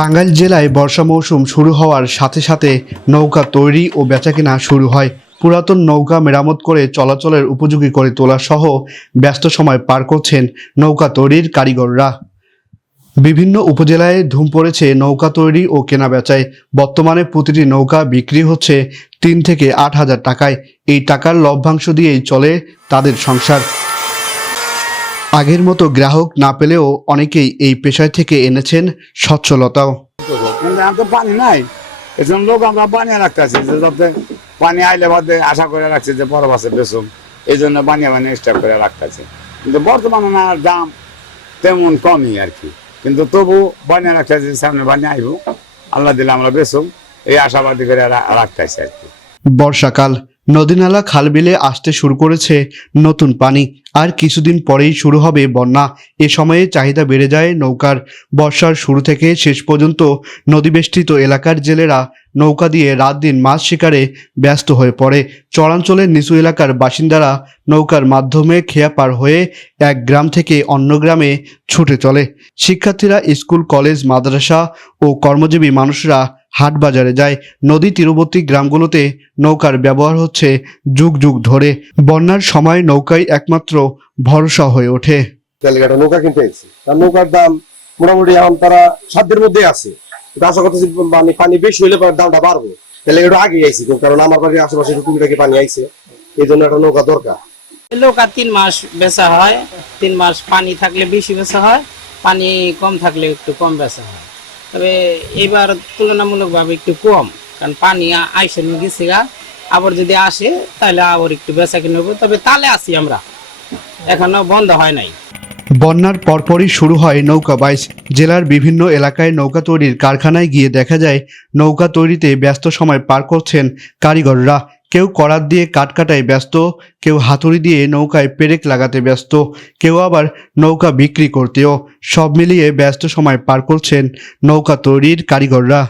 টাঙ্গাইল জেলায় বর্ষা মৌসুম শুরু হওয়ার সাথে সাথে নৌকা তৈরি ও বেচাকেনা শুরু হয়। পুরাতন নৌকা মেরামত করে চলাচলের উপযোগী করে তোলা সহ ব্যস্ত সময় পার করছেন নৌকা তৈরির কারিগররা। বিভিন্ন উপজেলায় ধুম পড়েছে নৌকা তৈরি ও কেনাবেচায়। বর্তমানে প্রতিটি নৌকা বিক্রি হচ্ছে 3 থেকে 8 হাজার টাকায়। এই টাকার লভ্যাংশ দিয়েই চলে তাদের সংসার। আগের মতো গ্রাহক না পেলেও অনেকেই এই পেশায় থেকে এনেছেন সচ্ছলতাও। পানি নাই, এজন্য লোক আমরা বানিয়ে রাখতেছি, পানি আইলে বাদে আশা করে রাখছি যে বড় বাসে বেসুম, এই জন্য বানিয়ে স্টার্ট করে রাখতেছি। কিন্তু বর্তমানে না দাম তেমন কমই আর কি, কিন্তু তবু বানিয়ে রাখতেছি, সামনে বানিয়ে আইব, আল্লাহ দিলে আমরা বেসুম, এই আশাবাদী করে রাখতেছি আর কি। বর্ষাকাল, নদী-নালা খাল-বিলে আসতে শুরু করেছে নতুন পানি। আর কিছুদিন পরেই শুরু হবে বন্যা। এ সময়ে চাহিদা বেড়ে যায় নৌকার। বর্ষার শুরু থেকে শেষ পর্যন্ত নদীবেষ্টিত এলাকার জেলেরা নৌকা দিয়ে রাত দিন মাছ শিকারে ব্যস্ত হয়ে পড়ে। চরাঞ্চলের নিচু এলাকার বাসিন্দারা নৌকার মাধ্যমে খেয়া পার হয়ে এক গ্রাম থেকে অন্য গ্রামে ছুটে চলে। শিক্ষার্থীরা স্কুল, কলেজ, মাদ্রাসা ও কর্মজীবী মানুষরা হাট বাজারে যায়। নদী তীরবর্তী গ্রামগুলোতে নৌকার ব্যবহার হচ্ছে যুগ যুগ ধরে। বন্যার সময় নৌকাই একমাত্র ভরসা হয়ে ওঠে। নৌকা কিনতে এসেছি, তার নৌকার দাম মোটামুটি এখন তারা সাধ্যের মধ্যে আছে। আশা করতেছি মানে পানি বেশি হলে দামটা বাড়বে, তাহলে এটা আগে আইসি, কারণ আমার বাড়ির আশেপাশে টুকিটাকি পানি আইছে, এই জন্য একটা নৌকা দরকার। নৌকা 3 মাস বেচা হয়, 3 মাস পানি থাকলে বেশি বেচা হয়, পানি কম থাকলে একটু কম বেচা হয়। তবে এবার তুলনামূলকভাবে একটু কম, কারণ পানি আইসে গেছে গা, আবার যদি আসে তাহলে আবার একটু বেচা কিনে নেবো। তবে তালে আছি আমরা, এখনো বন্ধ হয় নাই। বন্যার পরপরই শুরু হয় নৌকা বাইচ। জেলার বিভিন্ন এলাকায় নৌকা তৈরির কারখানায় গিয়ে দেখা যায় নৌকা তৈরিতে ব্যস্ত সময় পার করছেন কারিগররা। কেউ করাত দিয়ে কাঠ কাটায় ব্যস্ত, কেউ হাতুড়ি দিয়ে নৌকায় পেরেক লাগাতে ব্যস্ত, কেউ আবার নৌকা বিক্রি করতেও। সব মিলিয়ে ব্যস্ত সময় পার করছেন নৌকা তৈরির কারিগররা।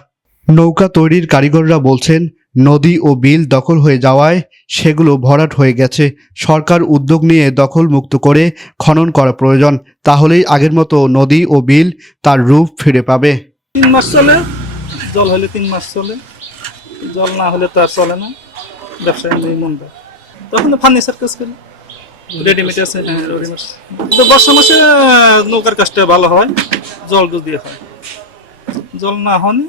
নৌকা তৈরির কারিগররা বলছেন, নদী ও বিল দখল হয়ে যাওয়ায় সেগুলো ভরাট হয়ে গেছে। সরকার উদ্যোগ নিয়ে দখল মুক্ত করে খনন করা প্রয়োজন, তাহলেই আগের মতো নদী ও বিল তার রূপ ফিরে পাবে। 3 মাস চলে, জল হলে 3 মাস চলে, জল না হলে তো আর চলে না, ব্যবসা মন্দ। তখন ফার্নিচার কাজ করি, রেডিমেড আছে। হ্যাঁ, রেডিমেড। তো বর্ষা মাসে নৌকার কাজটা ভালো হয়, জল যদি হয়, জল না হলে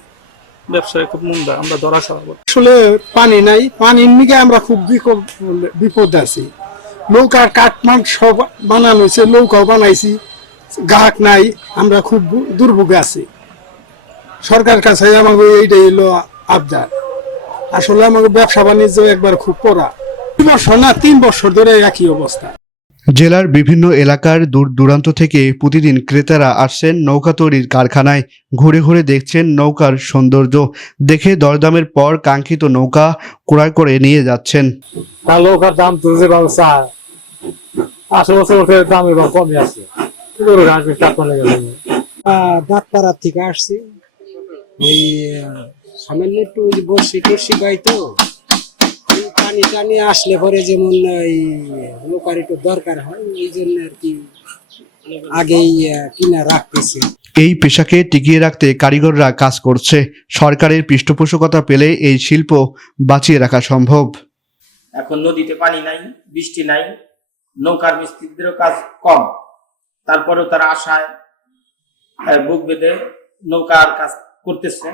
ব্যবসায় খুব মন্দা, আমরা ধরা খাওয়াবো। আসলে পানি নাই, পানির নিকে আমরা খুব বিপদ আছি। নৌকার কাঠমাট সব বানানো হয়েছে, নৌকাও বানাইছি, গাহক নাই, আমরা খুব দুর্ভোগে আছি। সরকার কাছে আমাকে এইটাই হলো আবদার। আসলে আমাকে ব্যবসা বাণিজ্য একবার খুব পড়া, 2 বছর না 3 বছর ধরে একই অবস্থা। জেলার বিভিন্ন এলাকার দূর দূরান্ত থেকে প্রতিদিন ক্রেতারা আসছেন নৌকা তৈরির কারখানায়। ঘুরে ঘুরে দেখছেন নৌকার সৌন্দর্য, দেখে দরদামের পর কাঙ্ক্ষিত নৌকা ক্রয় করে নিয়ে যাচ্ছেন। নৌকার দাম তো যেভাবে চায়, 8 বছর দাম এবার কমে আছে। ডাকপাড়ার থেকে আসছি, এই সামান্য একটু বর্ষি টর্ষি গাই, তো পানি টানি আসলে পরে যেমন এই নৌকার একটু দরকার হয়, এই জন্য আর কি আগেই কিনা রাখতেছি। এই পেশাকে টিকিয়ে রাখতে কারিগররা কাজ করছে। সরকারের পৃষ্ঠপোষকতা পেলে এই শিল্প বাঁচিয়ে রাখা সম্ভব। এখন নদীতে পানি নাই, বৃষ্টি নাই, নৌকার মিস্ত্রিদেরও কাজ কম, তারপরেও তারা আশায় বুক বেঁধে নৌকার কাজ করতেছে।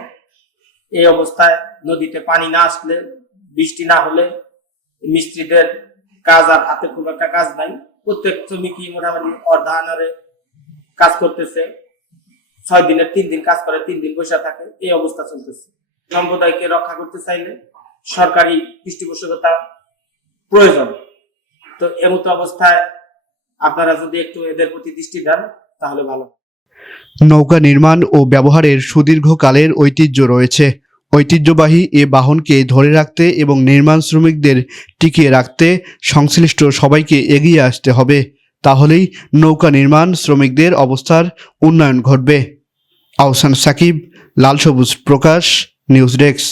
এই অবস্থায় নদীতে পানি না আসলে, বৃষ্টি না হলে মিস্ত্রিদের কাজ আর হাতে খুব একটা কাজ নাই। প্রত্যেক শ্রমিকই মোটামুটি অর্ধাহারে কাজ করতেছে, 6 দিনের 3 দিন কাজ করে, 3 দিন বসে থাকে। এই অবস্থা চলতেছে। সম্প্রদায়কে রক্ষা করতে চাইলে সরকারি পৃষ্ঠপোষকতা প্রয়োজন। তো এমতো অবস্থায় আপনারা যদি একটু এদের প্রতি দৃষ্টি দেন তাহলে ভালো। নৌকা নির্মাণ ও ব্যবহারের সুদীর্ঘকালের ঐতিহ্য রয়েছে। ঐতিহ্যবাহী এ বাহনকে ধরে রাখতে এবং নির্মাণ শ্রমিকদের টিকিয়ে রাখতে সংশ্লিষ্ট সবাইকে এগিয়ে আসতে হবে। তাহলেই নৌকা নির্মাণ শ্রমিকদের অবস্থার উন্নয়ন ঘটবে। আহসান সাকিব, লাল সবুজ প্রকাশ, নিউজ ডেস্ক।